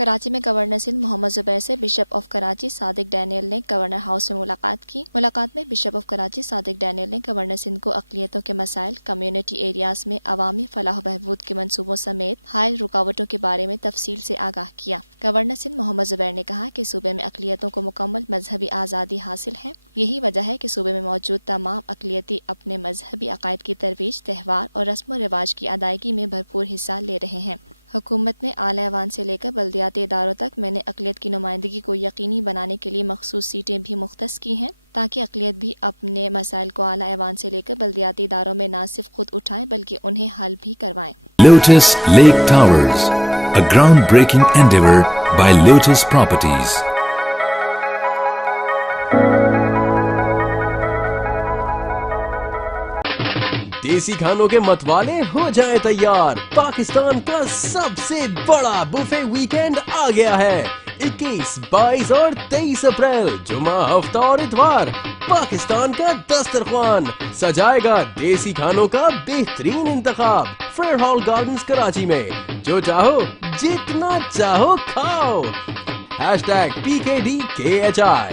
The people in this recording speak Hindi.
कराची में गवर्नर सिंध मोहम्मद ज़ुबैर से bishop of Karachi Sadiq Daniel ने गवर्नर हाउस में मुलाकात की। मुलाकात में bishop of Karachi Sadiq Daniel ने गवर्नर सिंध को अक़लियतों के मसाइल, कम्युनिटी एरियाज में अवामी फलाह बहबूद के मंसूबों समेत हायल रुकावटों के बारे में तफसील से आगाह किया। गवर्नर सिंध मोहम्मद ज़ुबैर ने कहा कि सूबे में अक़लियतों को मुकम्मल मजहबी आज़ादी हासिल है। यही वजह है कि सूबे में मौजूद तमाम अक़लियती अपने मजहबी अकायद की तरवीज, त्यौहार और रस्म व रिवाज की अदायगी में भरपूर हिस्सा ले रहे हैं। हुकूमत ने आला ऐवान से लेकर बल्दियाती इदारों तक मैंने अक़लियत की नुमाइंदगी को यकीनी बनाने के लिए मखसूस सीटें भी मुख्तस की हैं, ताकि अक़लियत भी अपने मसाइल को आला ऐवान से लेकर बल्दियाती इदारों में न सिर्फ खुद उठाएं बल्कि उन्हें हल भी करवाएं। Lotus lake towers, a groundbreaking endeavor by Lotus Properties. देसी खानों के मतवाले हो जाएं तैयार। पाकिस्तान का सबसे बड़ा बुफे वीकेंड आ गया है। 21, 22 और 23 अप्रैल जुमा, हफ्ता और इतवार पाकिस्तान का दस्तरख्वान सजाएगा देसी खानों का बेहतरीन इंतखाब फेयर हॉल गार्डन्स कराची में। जो चाहो जितना चाहो खाओ। #PKDKHI